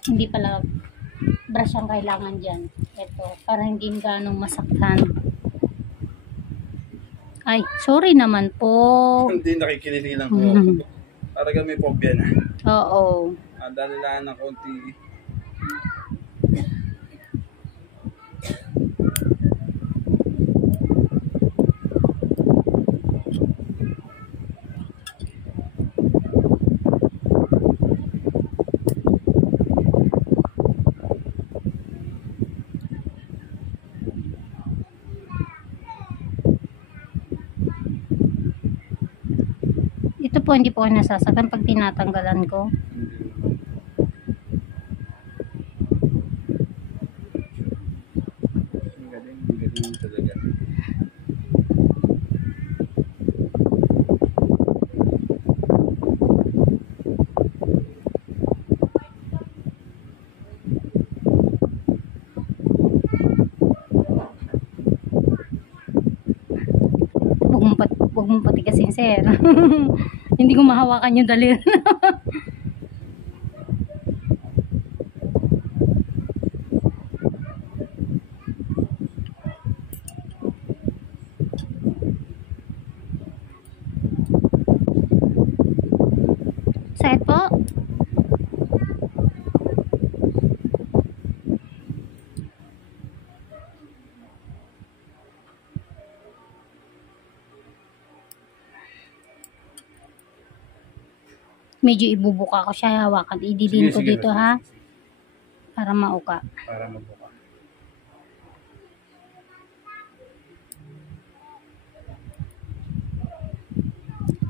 Hindi pala brush ang kailangan dyan. Ito, para hindi ganong masaktan. Ay, sorry naman po. Hindi, nakikinig lang po. Para kami phobia na. Oo. Dalalaan ng konti. Ito po, hindi po kayo nasasaktan pag tinatanggalan ko. Galing talaga. Huwag mong patigasin, sir. Hindi ko mahawakan yung daliri. Sakit po? Medyo ibubuka ko siya, hawakan. Idilin ko dito, ha? Para mauka. Para mabuka.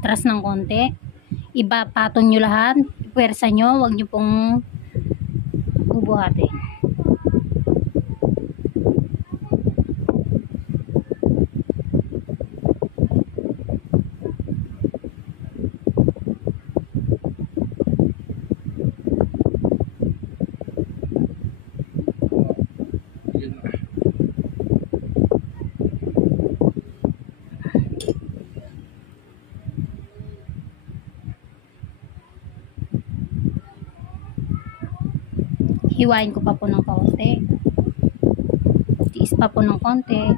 Tras ng konti. Patong nyo lahat. Pwersa nyo. Huwag nyo pong bubuhatin. Hiwain ko pa po ng konti. Tiis pa po ng konti.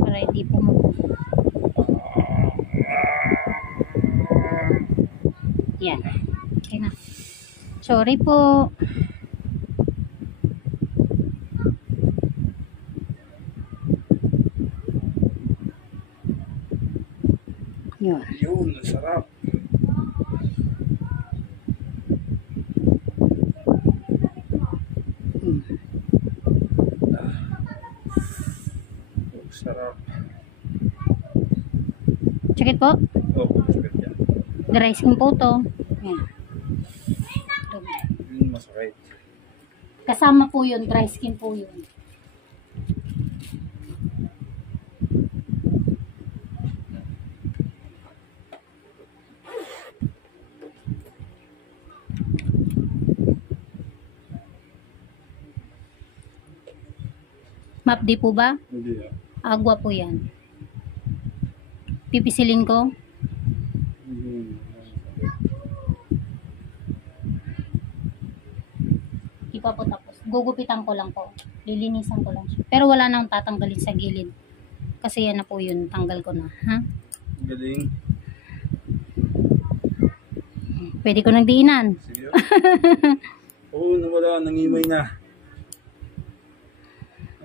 Para hindi po mo. Yan. Okay na. Sorry po. Yun. Yun, sarap. Sarap. Sakit po? Oo, sakit yan. Dry skin po to. Yan. Yun, masakit. Kasama po yun. Dry skin po yun. Mapdi po ba? Hindi. Agwa po yan. Pipisilin ko. Di pa po tapos. Gugupitan ko lang po. Lilinisan ko lang siya. Pero wala nang tatanggalin sa gilid. Kasi yan na po yun. Tanggal ko na. Ha? Galing. Pwede ko nang diinan. Sige. Oo, nawala. Nangimay na.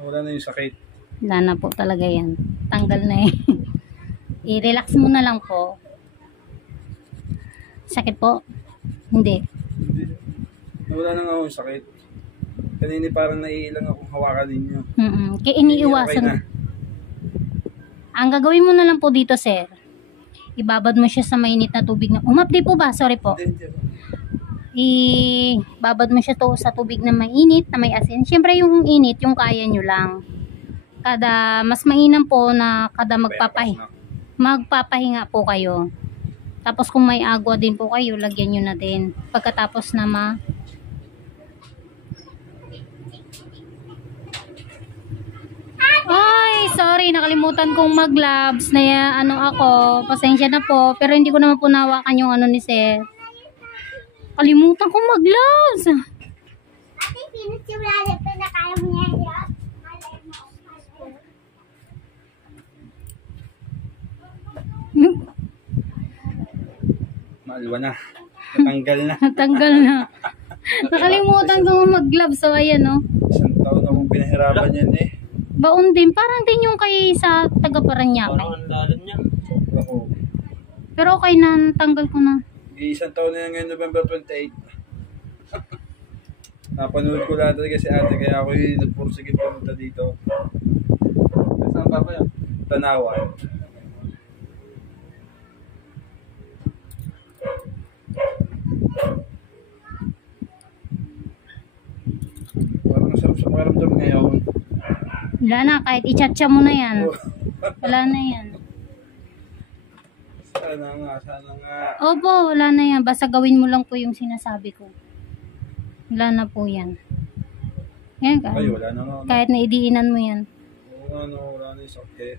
Wala na yung sakit. Wala na po talaga yan. Tanggal na eh. I-relax mo na lang po. Sakit po? Hindi. Hindi. Nawala na nga yung sakit. Kanini parang naiilang akong hawakan ninyo. Kaya iniiwasan. Okay na. Ang gagawin mo na lang po dito, sir. Ibabad mo siya sa mainit na tubig na. Umapdi po ba? Sorry po. Hindi. Ibabad mo siya to sa tubig na mainit, na may asin. Siyempre yung init, yung kaya nyo lang. Mas mainam po na kada magpapahinga po kayo. Tapos kung may agwa din po kayo, lagyan nyo na din. Pagkatapos na Ay, sorry, nakalimutan kong mag-gloves na ako. Pasensya na po, pero hindi ko naman po nawakan yung ano ni sir. Kalimutan ko mag-gloves. Ate, pinagsimula pa na kaya mo yan yun. Maalwa na. Natanggal na. Natanggal na. Nakalimutan ko mag-gloves. So, ayan, no. Isang taon akong pinahirapan yan eh. Baon din. Parang din yung kay sa taga-Paranaque. Parang ang lalim niya. Ako. Pero okay na. Natanggal ko na. Isang taon na yan ngayon, November 28. Napanood ko lahat talaga si ate, kaya ako yung nagpursige pumunta dito. Saan pa ba yan? Tanawan. Parang masarap sa pakiramdam ngayon. Wala na. Kahit i-chatcha mo na yan. Wala na yan. Sana nga, sana nga. Opo, wala na yan. Basta gawin mo lang po yung sinasabi ko. Wala na po yan. Yan, Ay, wala na nga. kahit na idiinan mo yan. Wala na yung sakit.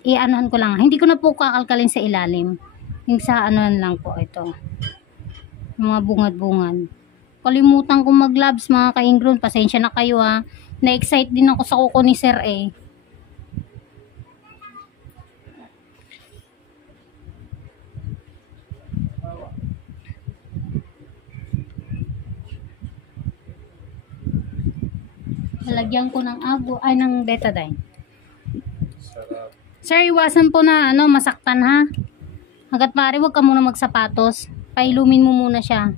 I-anuhan ko lang. Hindi ko na po kakalkalin sa ilalim. Yung sa anuhan lang po ito. Mga bungad-bungad. Kalimutan ko mag-gloves mga ka-ingron. Pasensya na kayo ha. Na-excite din ako sa kuko ni Sir eh. Lalagyan ko ng ay ng betadine. Sarap. Sir, iwasan po na masaktan ha. Hanggat maaari, huwag ka muna magsapatos. Pailumin mo muna siya.